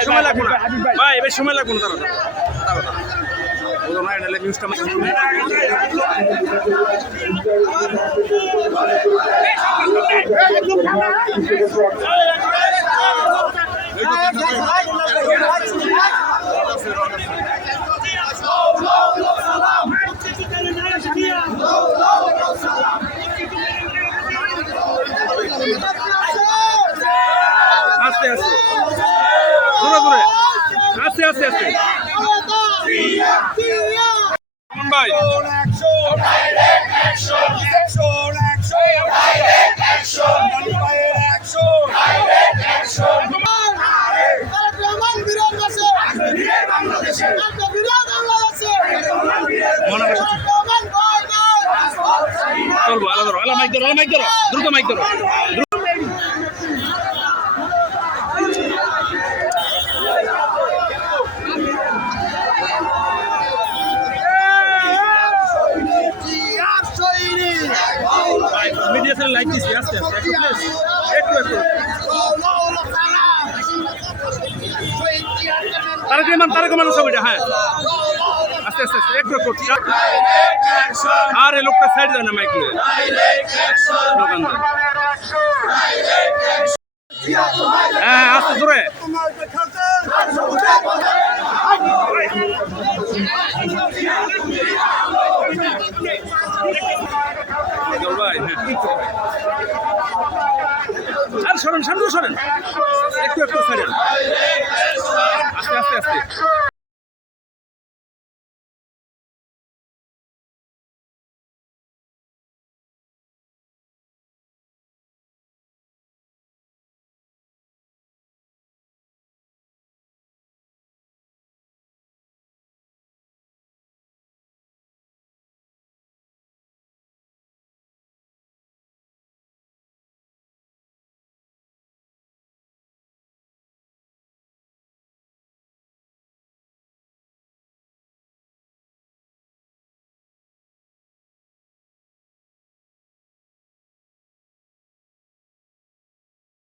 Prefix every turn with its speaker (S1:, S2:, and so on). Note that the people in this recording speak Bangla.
S1: সময় লাগবে না ভাই এবার সময় লাগবে না আস্তে আস্তে। দূরে দূরে আস্তে আস্তে আস্তে। ভাই? চলবো মাইক ধরো মাইক ধরো। দ্রুত মাইক ধরো। মিডিয়া ছেলে লাইক দিচ্ছি আস্তে আস্তে একটু প্লিজ একটু একটু তারক রহমান তারক রহমান ছবিটা হ্যাঁ। আস্তে আস্তে আস্তে লোকটা সাইড দেয় না মাইক নিয়ে। দোকানদার হ্যাঁ আস্তে জোরে হ্যাঁ। আর সরেন, সামনে সরেন। একটু একটু সরেন।